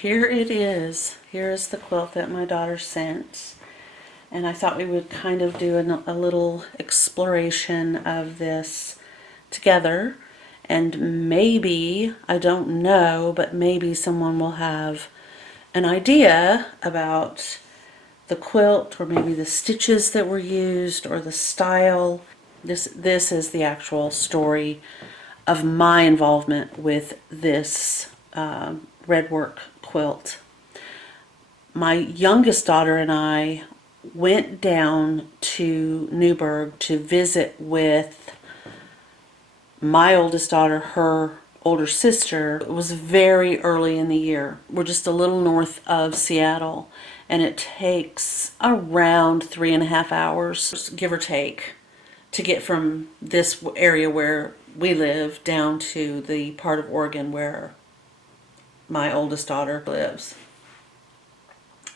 here it is. Here is the quilt that my daughter sent. And I thought we would kind of do a little exploration of this together. And maybe, I don't know, but maybe someone will have an idea about the quilt, or maybe the stitches that were used, or the style. This is the actual story of my involvement with this redwork quilt. My youngest daughter and I went down to Newburgh to visit with my oldest daughter, her older sister. It was very early in the year. We're just a little north of Seattle, and it takes around 3.5 hours, give or take, to get from this area where we live down to the part of Oregon where my oldest daughter lives.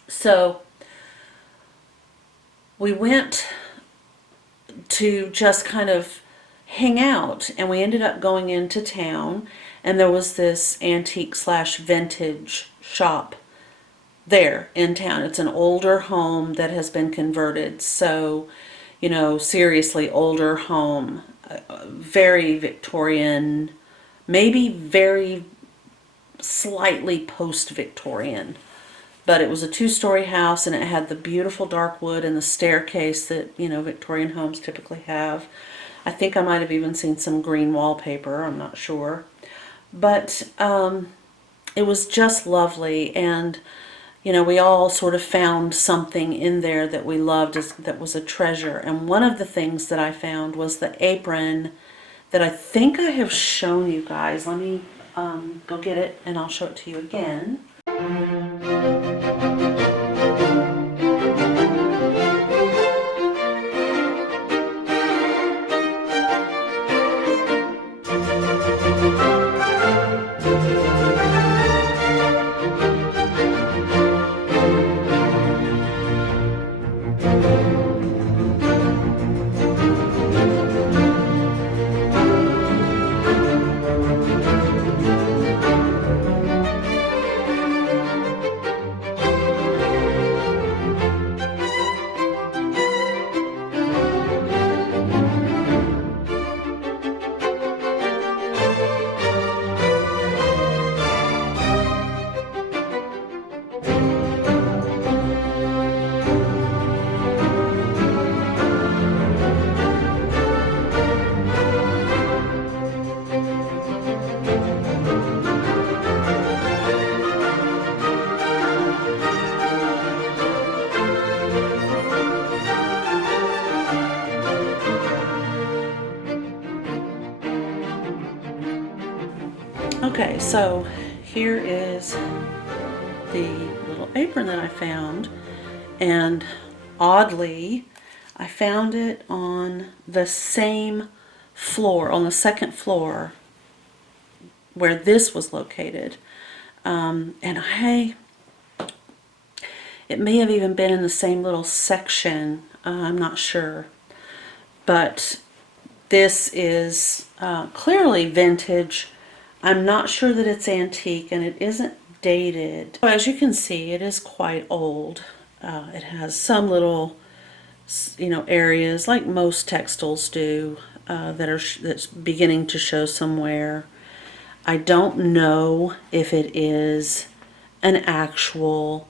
So we went to just kind of hang out, and we ended up going into town, and there was this antique slash vintage shop there in town. It's an older home that has been converted, so you know, seriously older home, very Victorian, maybe very slightly post-Victorian. But it was a 2-story house, and it had the beautiful dark wood and the staircase that, you know, Victorian homes typically have. I think I might have even seen some green wallpaper, I'm not sure. But it was just lovely, and you know, we all sort of found something in there that we loved, that was a treasure. And one of the things that I found was the apron that I think I have shown you guys. Let me go get it, and I'll show it to you again. Okay, so here is the little apron that I found, and oddly, I found it on the same floor, on the second floor where this was located. And it may have even been in the same little section, I'm not sure. But this is clearly vintage. I'm not sure that it's antique, and it isn't dated. So as you can see, it is quite old. It has some little, you know, areas like most textiles do that's beginning to show some wear. I don't know if it is an actual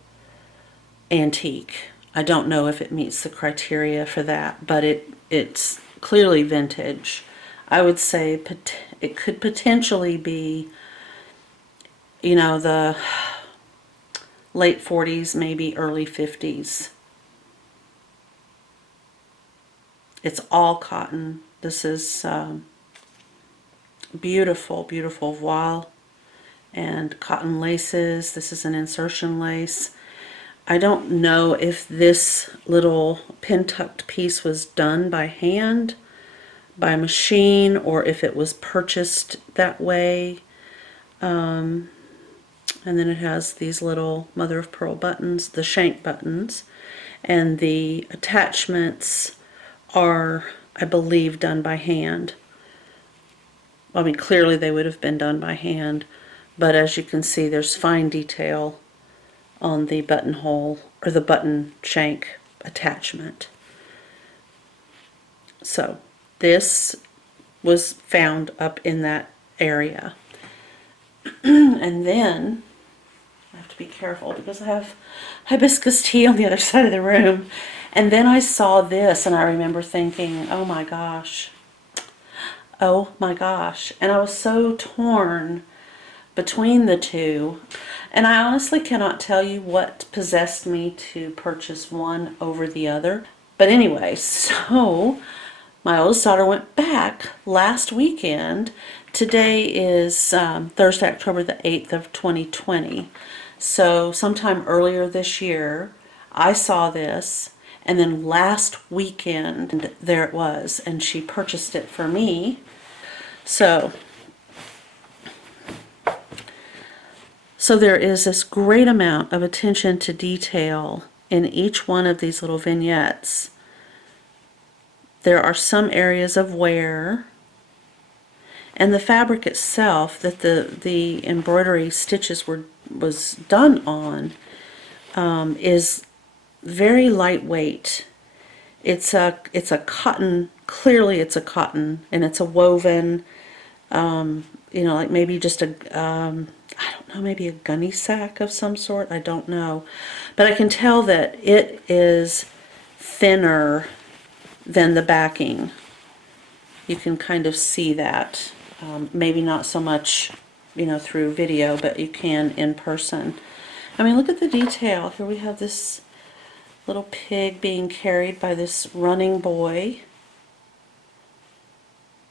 antique. I don't know if it meets the criteria for that, but it's clearly vintage. I would say it could potentially be, you know, the late 40s, maybe early 50s. It's all cotton. This is beautiful, beautiful voile and cotton laces. This is an insertion lace. I don't know if this little pin-tucked piece was done by hand, by machine, or if it was purchased that way. And then it has these little mother of pearl buttons, the shank buttons, and the attachments are, I believe, done by hand. I mean, clearly they would have been done by hand, but as you can see, there's fine detail on the buttonhole or the button shank attachment. So this was found up in that area. And then I have to be careful because I have hibiscus tea on the other side of the room. And then I saw this and I remember thinking, oh my gosh. Oh my gosh. And I was so torn between the two. And I honestly cannot tell you what possessed me to purchase one over the other. But anyway, so my oldest daughter went back last weekend. Today is Thursday, October the 8th of 2020. So sometime earlier this year, I saw this, and then last weekend, there it was, and she purchased it for me. So there is this great amount of attention to detail in each one of these little vignettes. There are some areas of wear, and the fabric itself that the embroidery stitches was done on is very lightweight. It's a cotton. Clearly, it's a cotton, and it's a woven. You know, like maybe just a I don't know, maybe a gunny sack of some sort. I don't know, but I can tell that it is thinner than the backing. You can kind of see that. Maybe not so much, you know, through video, but you can in person. I mean, look at the detail. Here we have this little pig being carried by this running boy.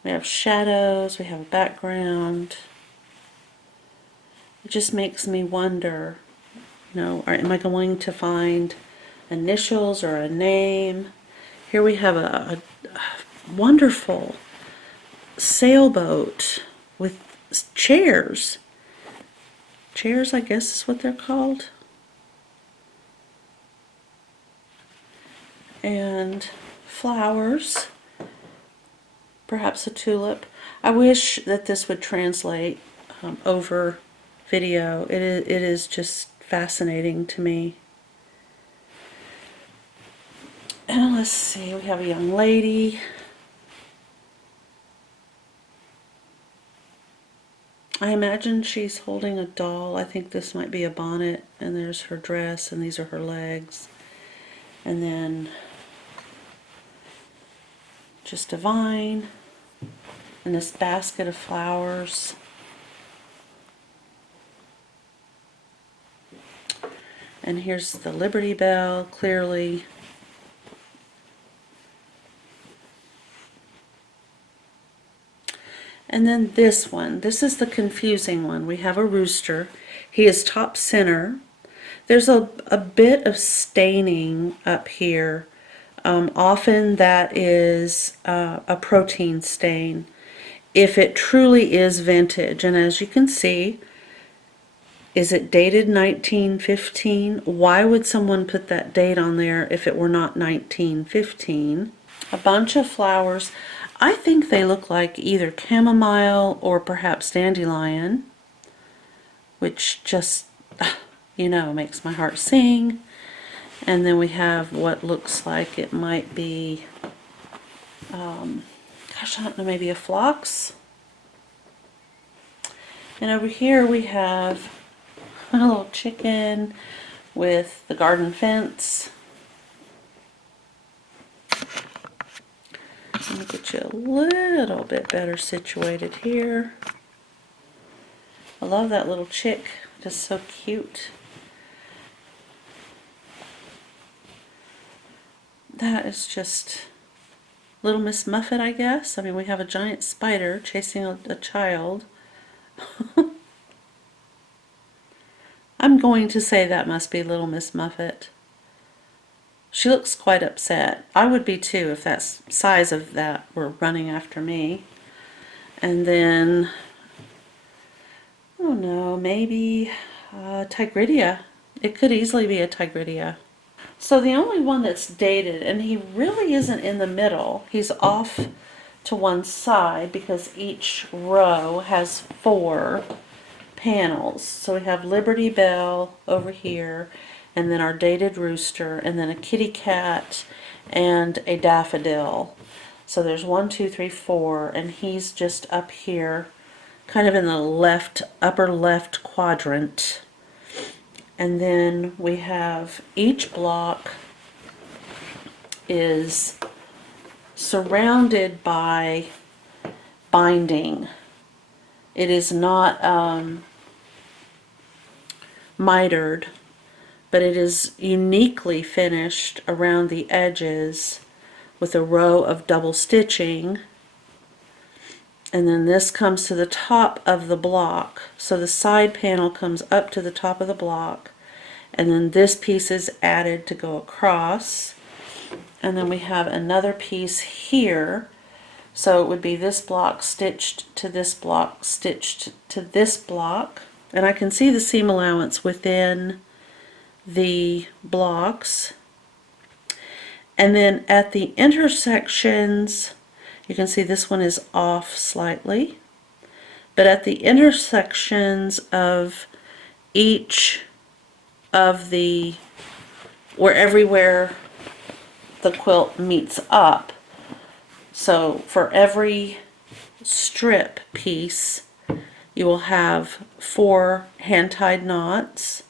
We have shadows, we have a background. It just makes me wonder, you know, am I going to find initials or a name? Here we have a wonderful sailboat with chairs. Chairs, I guess is what they're called. And flowers. Perhaps a tulip. I wish that this would translate over video. It is just fascinating to me. And let's see, we have a young lady. I imagine she's holding a doll. I think this might be a bonnet, and there's her dress, and these are her legs. And then just a vine, and this basket of flowers. And here's the Liberty Bell, clearly. And then this one. This is the confusing one. We have a rooster. He is top center. There's a bit of staining up here. Often that is a protein stain. If it truly is vintage, and as you can see, is it dated 1915? Why would someone put that date on there if it were not 1915? A bunch of flowers. I think they look like either chamomile or perhaps dandelion, which just, you know, makes my heart sing. And then we have what looks like it might be, gosh, I don't know, maybe a phlox. And over here we have a little chicken with the garden fence. Let me get you a little bit better situated here. I love that little chick, just so cute. That is just Little Miss Muffet, I guess. I mean, we have a giant spider chasing a child. I'm going to say that must be Little Miss Muffet. She looks quite upset. I would be too if that size of that were running after me. And then, oh no, maybe Tigridia. It could easily be a Tigridia. So the only one that's dated, and he really isn't in the middle, he's off to one side because each row has 4 panels. So we have Liberty Bell over here, and then our dated rooster, and then a kitty cat, and a daffodil. So there's 1, 2, 3, 4, and he's just up here, kind of in the left, upper left quadrant. And then we have each block is surrounded by binding. It is not mitered, but it is uniquely finished around the edges with a row of double stitching. And then this comes to the top of the block. So the side panel comes up to the top of the block. And then this piece is added to go across. And then we have another piece here. So it would be this block stitched to this block, stitched to this block. And I can see the seam allowance within the blocks. And then at the intersections, you can see this one is off slightly. But at the intersections of each of the, where everywhere the quilt meets up, so for every strip piece you will have 4 hand-tied knots,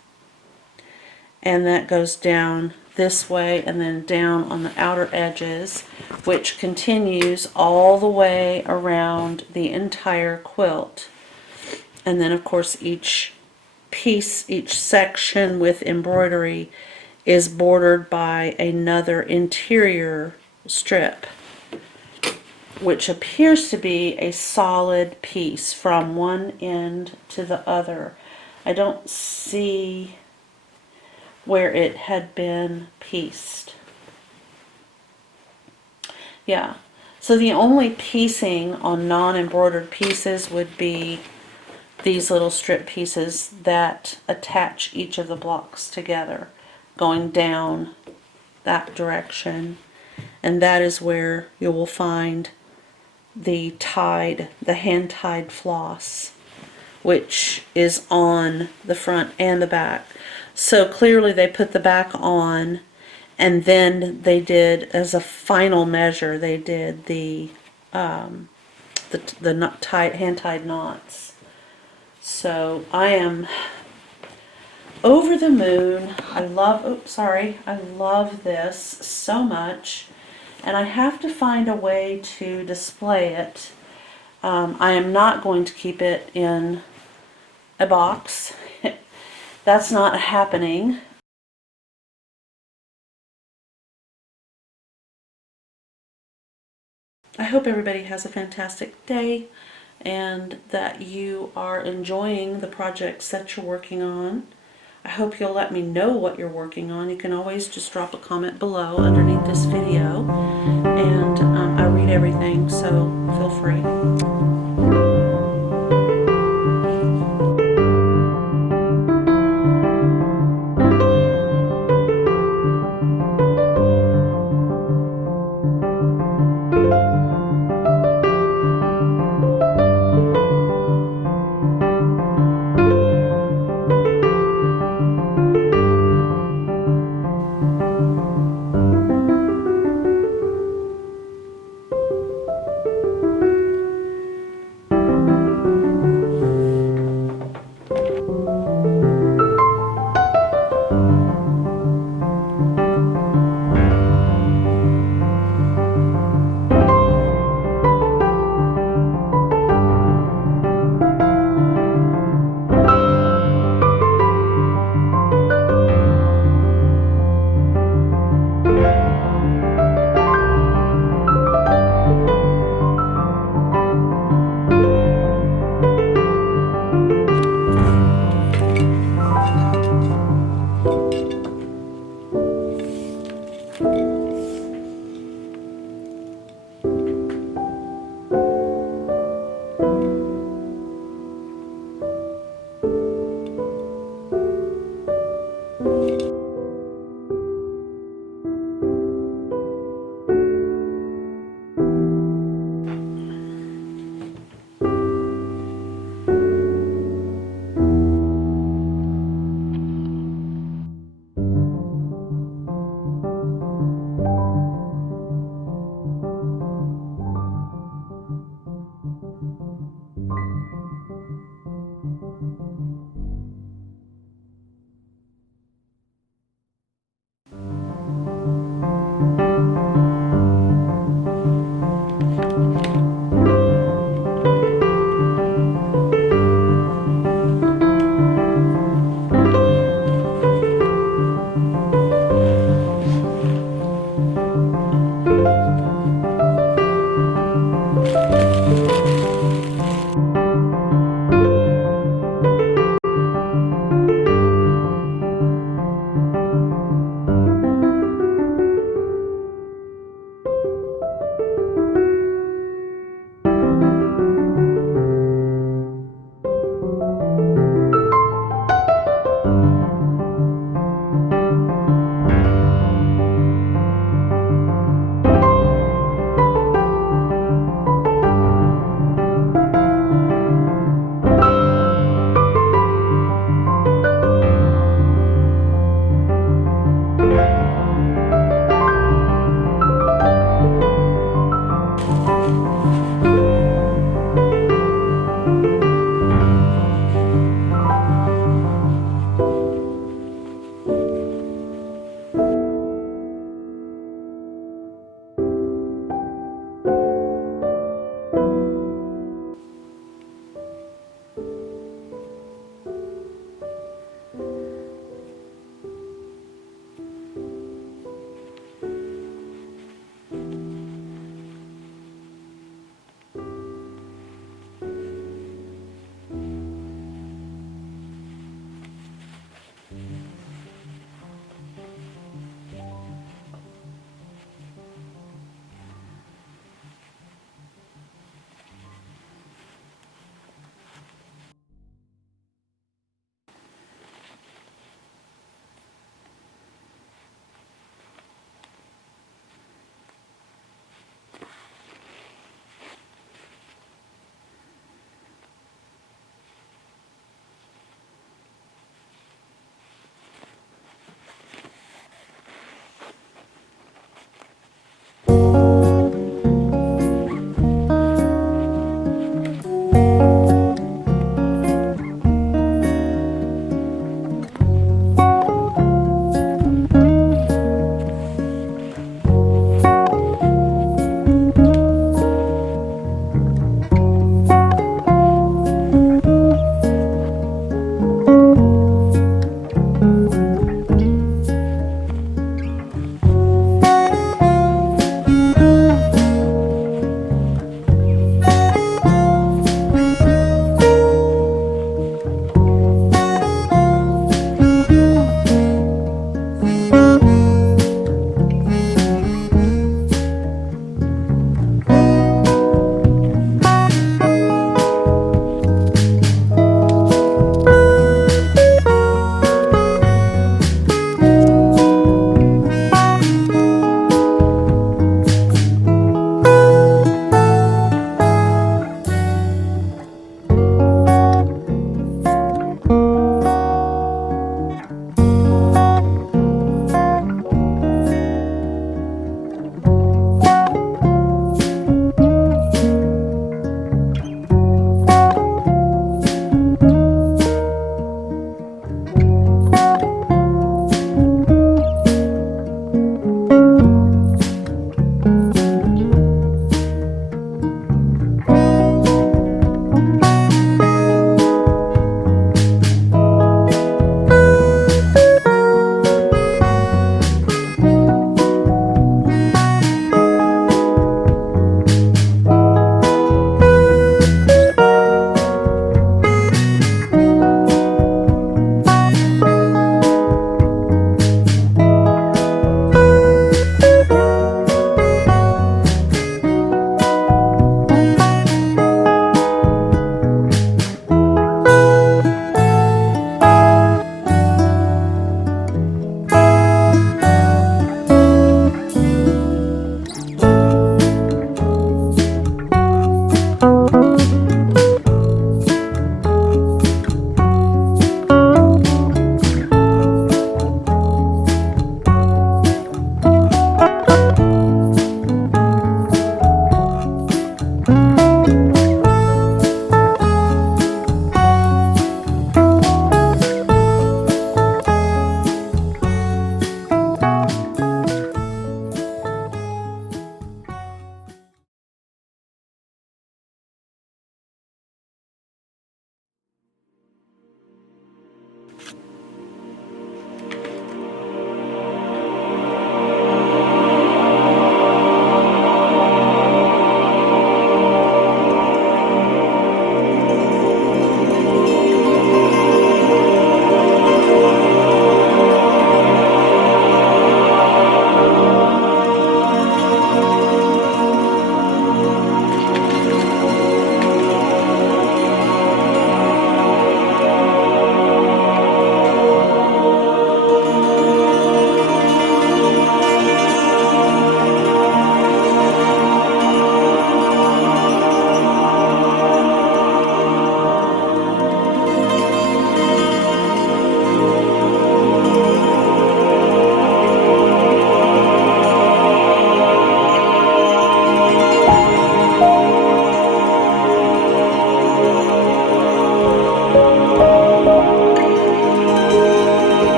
and that goes down this way and then down on the outer edges, which continues all the way around the entire quilt. And then of course each piece, each section with embroidery is bordered by another interior strip, which appears to be a solid piece from one end to the other. I don't see where it had been pieced. Yeah, so the only piecing on non-embroidered pieces would be these little strip pieces that attach each of the blocks together, going down that direction. And that is where you will find the hand-tied floss, which is on the front and the back. So clearly they put the back on, and then they did, as a final measure, they did the hand-tied knots. So I am over the moon. I love this so much, and I have to find a way to display it. I am not going to keep it in a box. That's not happening. I hope everybody has a fantastic day and that you are enjoying the projects that you're working on. I hope you'll let me know what you're working on. You can always just drop a comment below underneath this video, and I read everything, so feel free.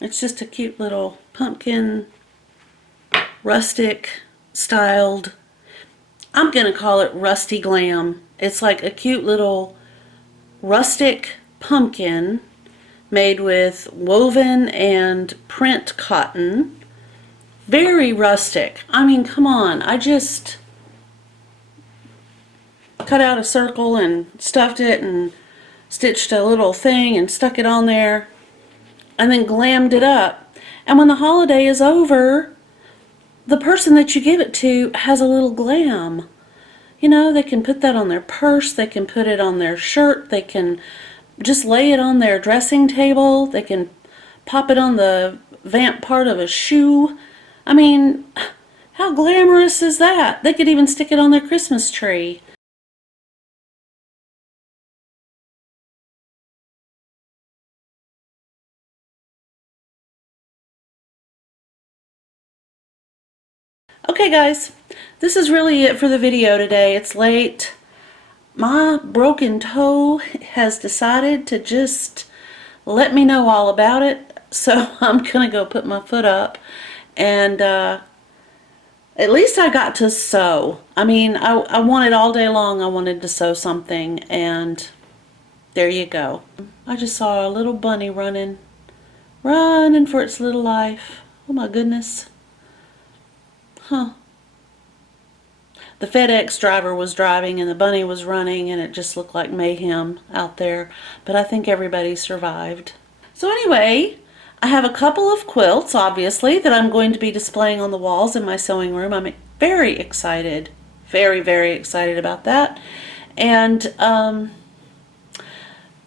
It's just a cute little pumpkin, rustic styled. I'm gonna call it Rusty-Glam. It's like a cute little rustic pumpkin made with woven and print cotton. Very rustic. I mean, come on. I just cut out a circle and stuffed it and stitched a little thing and stuck it on there and then glammed it up. And when the holiday is over, the person that you give it to has a little glam. You know, they can put that on their purse, they can put it on their shirt, they can just lay it on their dressing table, they can pop it on the vamp part of a shoe. I mean, how glamorous is that? They could even stick it on their Christmas tree. Okay guys, this is really it for the video today. It's late. My broken toe has decided to just let me know all about it, so I'm gonna go put my foot up, and at least I got to sew. I mean, I wanted all day long, I wanted to sew something, and there you go. I just saw a little bunny running for its little life. Oh my goodness. Huh. The FedEx driver was driving and the bunny was running, and it just looked like mayhem out there. But I think everybody survived. So anyway, I have a couple of quilts, obviously, that I'm going to be displaying on the walls in my sewing room. I'm very excited. Very, very excited about that. And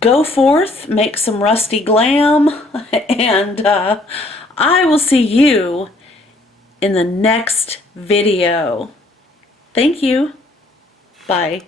go forth, make some rusty glam, and I will see you in the next video. Thank you. Bye.